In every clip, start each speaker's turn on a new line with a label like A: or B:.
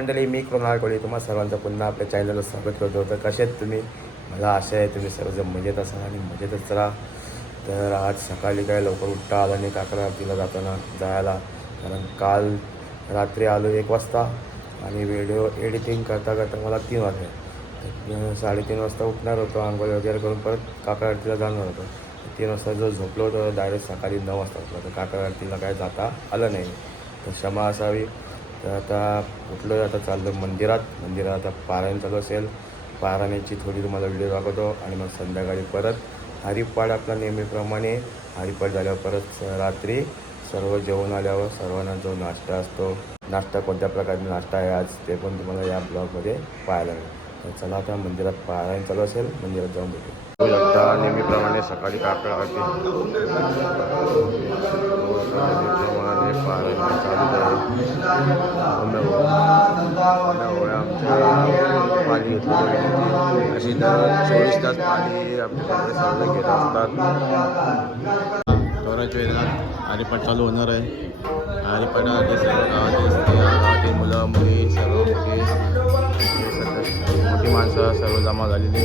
A: मंडळी मी कृणाल कोळी. तुम्हाला सर्वांचं पुन्हा आपल्या चॅनलला स्वागत करतो. तर कसे आहेत तुम्ही? मला आशा आहे तुम्ही सर्वजण मजेत असाल आणि मजेतच राहा. तर आज सकाळी काय लवकर उठता आला नाही काकडा आरतीला जाताना जायला. कारण काल रात्री आलो एक वाजता आणि व्हिडिओ एडिटिंग करता करता मला तीन वाजले. तर साडेतीन वाजता उठणार होतो आंघोळ वगैरे करून परत काकडा आरतीला जाणार होतो. तीन वाजता जो झोपलो होतो डायरेक्ट सकाळी नऊ वाजता उठला तर काकडा आरतीला काय जाता आलं नाही. तर क्षमा असावी. तर आता कुठलं आता चाललं मंदिरात. मंदिरात आता पारायण चालू असेल. पारायणाची थोडी तुम्हाला व्हिडिओ दाखवतो आणि मग संध्याकाळी परत. हरिपाठ आपला नेहमीप्रमाणे. हरिपाठ झाल्यावर परत रात्री सर्व जेवण आल्यावर सर्वांना जो नाश्ता असतो. नाश्ता कोणत्या प्रकारचा नाश्ता आहे आज ते पण तुम्हाला या ब्लॉगमध्ये पाहायला मिळेल. तर चला आता मंदिरात पारायण चालू असेल. मंदिरात जाऊन भेटू. बघू शकता नेहमीप्रमाणे सकाळी काकड आरती. नेहमीप्रमाणे पारायण चालू आहे. आमच्या पाणी घेतलं अशी दर चोवीस तास पाणी आपल्याकडे सर्व घेत असतात. चौऱ्याच्या वेळेला आरेपाट चालू होणार आहे. हरिपाठासाठी सर्व गावातील गावातील मुलं मुली सर्व मोठी मोठी माणसं सर्व जमा झालेली.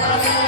A: Amen.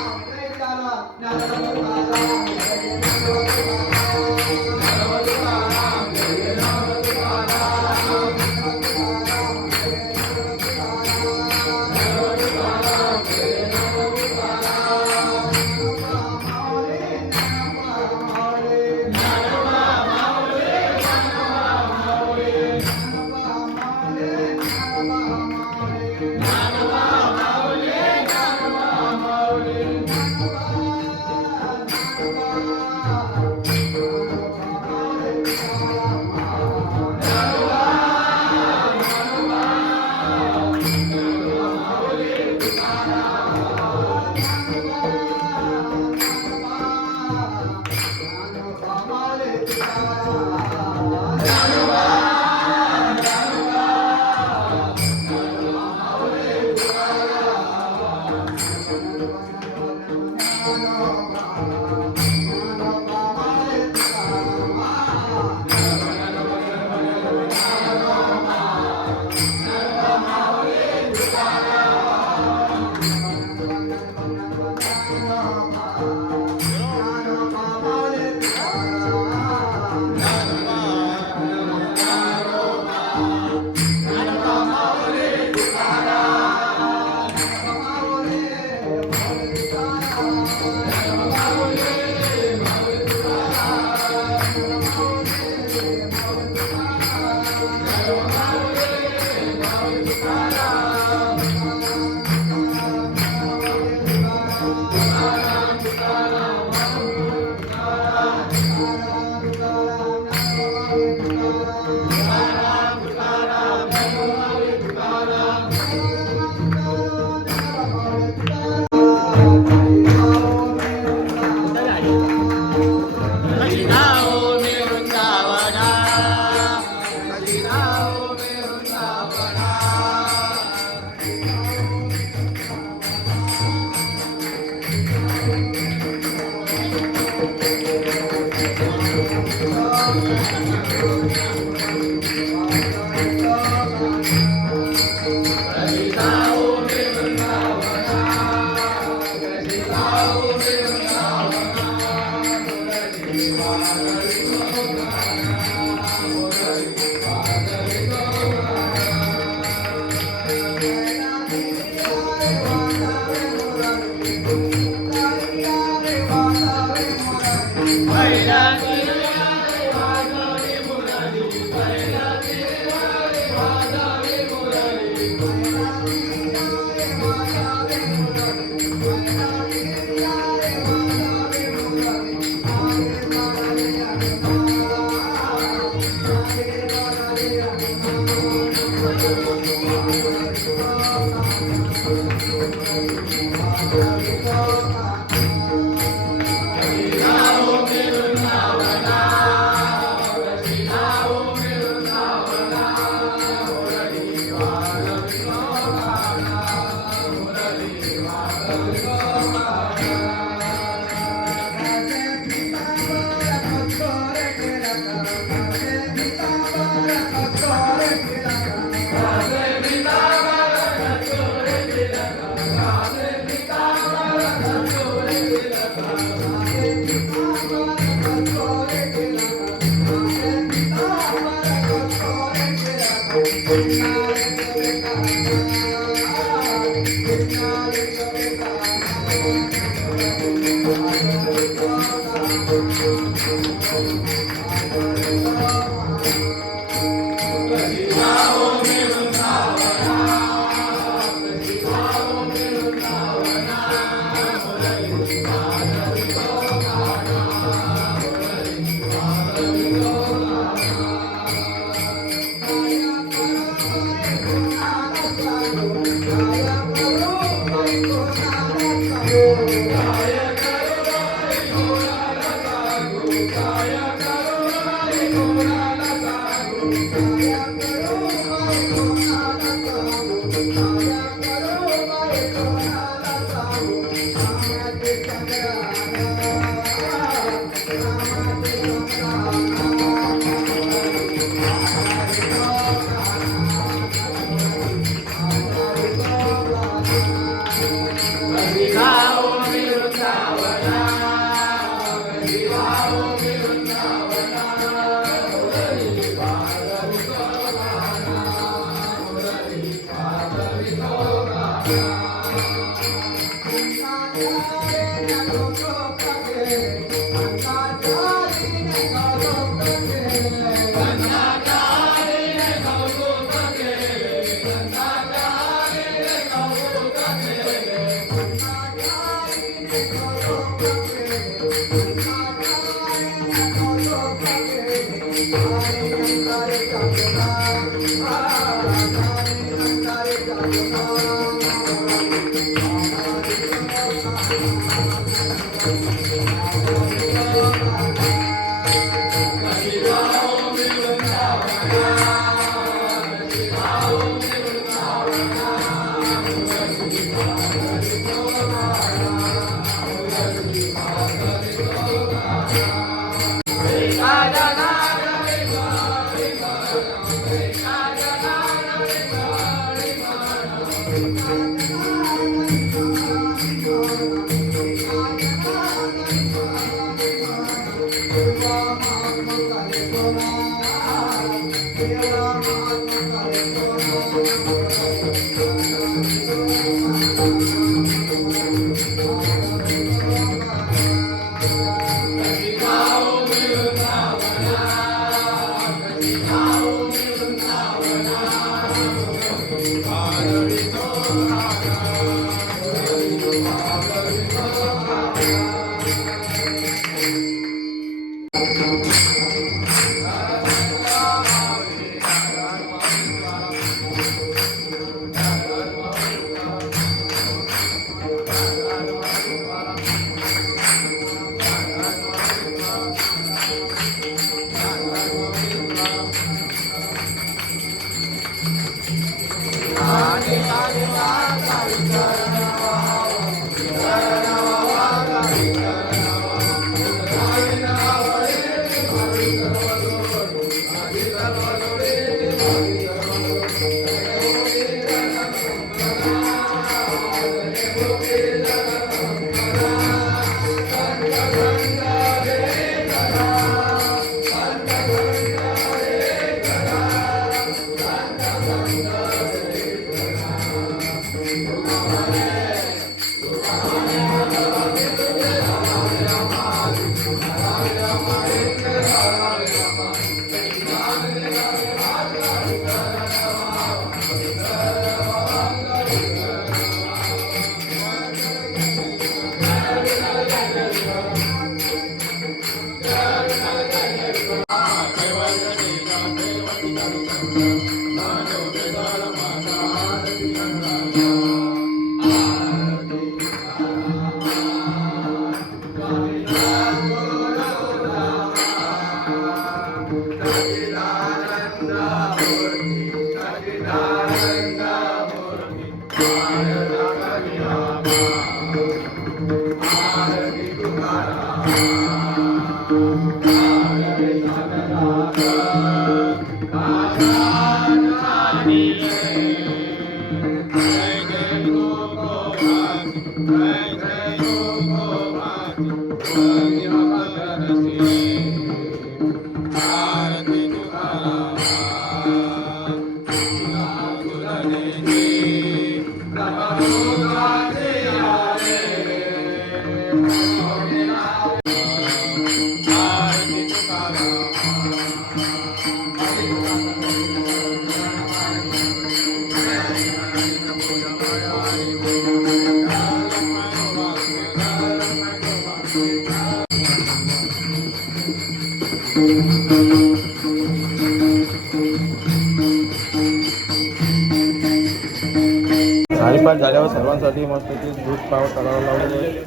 A: झाल्यावर मस्त की दूध पाव तळायला लावलेले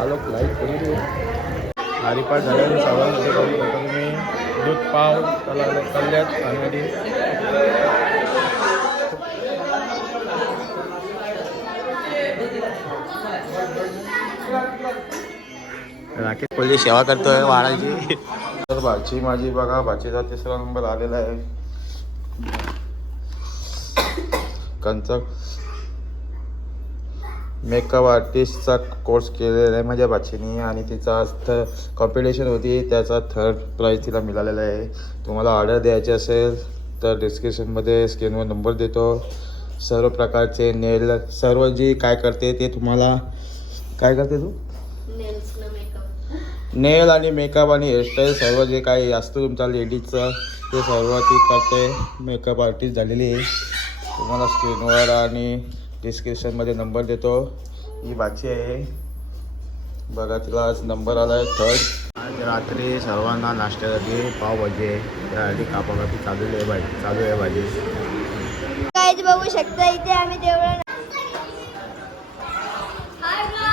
A: आलोक लाइट करू हरिपाठ झाल्यावर सर्वांसाठी करून करतो तुम्ही. दूध पाव तळायला कल्ल्यात आणि राकेश कोल्हे सेवा करतोय वाढायची. तर भाची माझी बघा भाचीचा तिसरा नंबर आलेला आहे. कंचक. मेकअप आर्टिस्टचा कोर्स केलेला आहे माझ्या बाचीनी आणि तिचा थ कॉम्पिटिशन होती. त्याचा थर्ड प्राईज तिला मिळालेला आहे. तुम्हाला ऑर्डर द्यायची असेल तर डिस्क्रिप्शनमध्ये स्क्रीनवर नंबर देतो. सर्व प्रकारचे नेल सर्व जी काय करते ते तुम्हाला काय करते तू? नेल आणि मेकअप आणि हेअरस्टाईल सर्व जे काही असतं तुमच्या लेडीजचं ते सर्व ती करते. मेकअप आर्टिस्ट झालेली आहे. तुम्हाला स्क्रीनवर आणि डिस्क्रिप्शनमध्ये नंबर देतो. ही बाची आहे. बघा तिला आज नंबर आला आहे थर्ड आज रात्री सर्वांना नाश्त्यासाठी पावभाजी आहे. त्यासाठी कापाकापी चालू आहे भाजी चालू आहे भाजी.
B: काय बघू शकता इथे आम्ही देवळा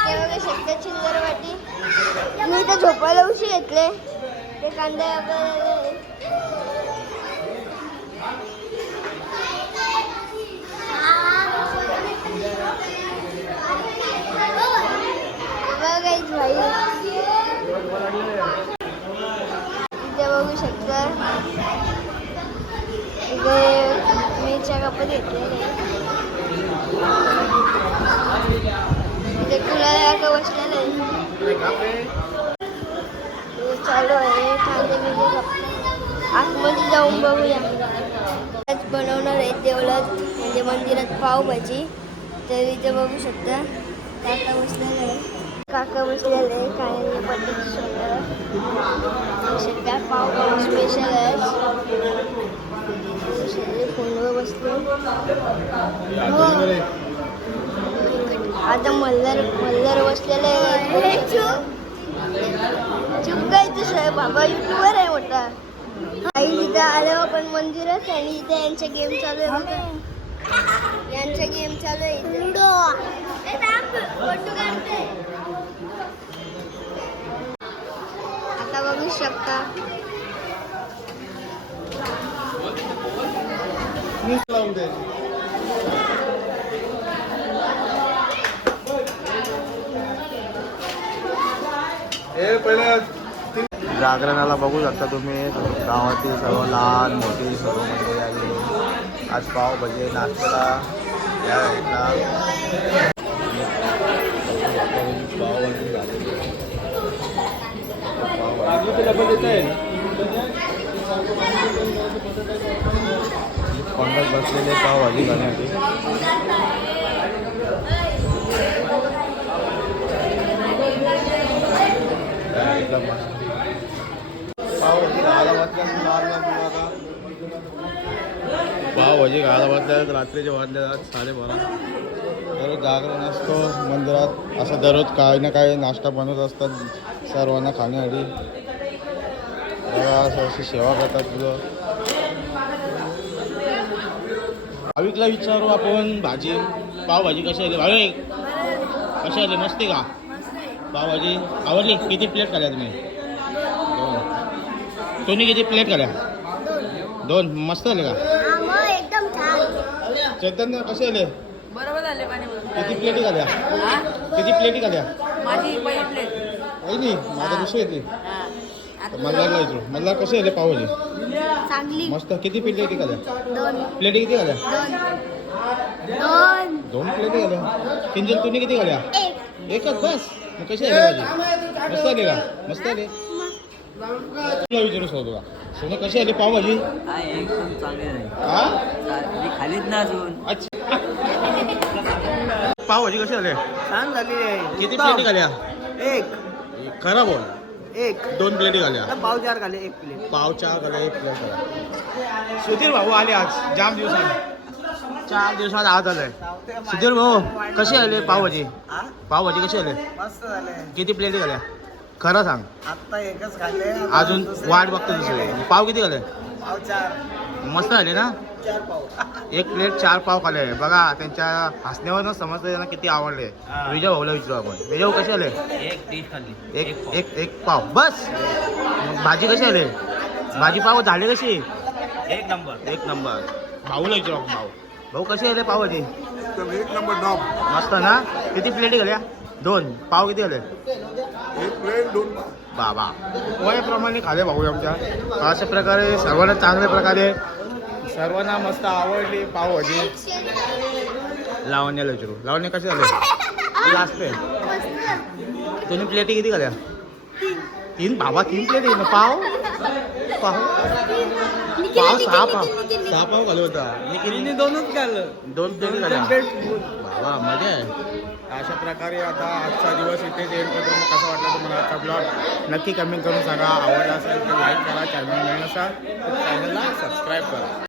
B: बघू शकता वाटी मी इथे झोपायला उशी घेतले. ते कांदा आपल्याला बघा guys, भाई इथे बघू शकता इथे मिरच्या कापत घेतलेले इथे कुणाला का बसलेलं आहे हे चालू आहे कांदे बिंदे आतमध्ये जाऊन बघूया म्हणजे बनवणार आहे देवळात म्हणजे मंदिरात पावभाजी तर इथे बघू शकता काका बसलेले आहे काका बसलेले आहे काय पद्धती शकता पाव स्पेशल आहे फोनवर बसले हो. आता मल्हार मल्हार बसलेले आहे. बाबा युट्यूबर आहे मोठा. आई इथं आल्यावर पण मंदिरच आणि इथे यांचे गेम चालू आहे. यांचे गेम चालू आहे लुडो. आता बघू शकता.
A: जागरणाला बघू शकता तुम्ही. गावातील सर्व लहान मोठी सर्व मंडळी आली. आज पाव भजे नाश्त्याला. या साईडला पंगत बसलेले पाव भाजी खाण्यासाठी. त्या साईडला मस्त पावभाजी खायला वाजल्या पावभाजी खायला वाजल्या रात्रीचे वाजले साडेबारा. दररोज जागरण असतो मंदिरात. असं दररोज काही ना काही नाश्ता बनवत असतात सर्वांना खाण्यासाठी. अशी सेवा करतात तुझं भाविकला विचारू आपण भाजी पावभाजी कशी आली? भाविक कशी आली? मस्ती का? पावभाजी आवडली? किती प्लेट खाल्या तुम्ही? दोन. तुम्ही किती प्लेट खाल्या दोन. मस्त आले का? चैतन्य कसे आले?
C: बरोबर झाले पाणी भरून.
A: किती प्लेटी खाल्या
C: हा?
A: किती प्लेटी खाल्या
C: माझी पहिली प्लेट
A: काही नाही. माझा दुसरी येते
C: हा.
A: मल्हारला विचारू. मल्हार कसे आले पावभाजी? मस्त. किती प्लेटी खाल्या
B: दोन.
A: प्लेटी किती खाल्या
B: दोन.
A: प्लेटी खाल्या किंजल तुम्ही किती खाल्या
B: एक.
A: एकच बस. मग कशी आली भाजी मस्त आली का? मस्त आली तुला विचारू सोडू का? सोनं कशी आली पावभाजी?
C: हा, एकदम चांगली आहे.
A: हा
C: चा- मी खालीच ना अजून.
A: अच्छा. पावभाजी कशी आली
D: छान झाली आहे
A: किती प्लेटी खाल्या
D: एक.
A: खरा बोल.
D: एक.
A: दोन प्लेटी
D: आता पाव चार खाले एक प्लेट
A: पाव चार खाल्या एक प्लेट सुधीर भाऊ आले आज जाम दिवसात चार दिवसात आज आलाय. सुधीर भाऊ कशी आले पावभाजी? पावभाजी कशी आले?
D: मस्त झाले.
A: किती प्लेटी खाल्या खरं सांग.
D: आता एकच खाल्ले आता
A: अजून वाट बघतो. दुसरे. पाव किती खाले
D: पाव चार.
A: मस्त आले ना?
D: चार पाव.
A: एक प्लेट चार पाव खाले बघा त्यांच्या हसण्यावरच समजतं त्यांना किती आवडले. विजय भाऊला विचारू आपण. विजय भाऊ कसे आले?
C: एक डिश खाल्ली.
A: एक एक एक पाव. बस! भाजी कशी आले? भाजी पाव झाले कशी?
C: एक नंबर.
A: एक नंबर. भाऊला विचारू आपण भाऊ. भाऊ कशी आले पावभाजी?
D: एक नंबर डॉग
A: मस्त ना? किती प्लेटी घाल्या दोन. पाव किती आले?
D: एक प्लेट दोन.
A: बाबा. वयाप्रमाणे खाले भाऊ आमच्या. अशा प्रकारे सर्वांना चांगल्या प्रकारे सर्वांना मस्त आवडली पावभाजी. लावण्याला विचारू लावण्या कसे झाले लास्ट तुम्ही प्लेटी किती घाल्या तीन. बाबा तीन प्लेटी पाव? पाव. पाव सहा पाव. सहा पाव घालू होता. मी किती
D: दोनच खाल्लं?
A: दोन प्लेटी झाल्या. बाबा मजा आहे. अशा प्रकारे आता आजचा दिवस इथेच एंड करतो. मग कसा वाटला तुम्हाला आजचा ब्लॉग नक्की कमेंट करून सांगा. आवडला असेल तर लाईक करा चॅनल नवीन असाल तर चॅनलला सबस्क्राईब करा.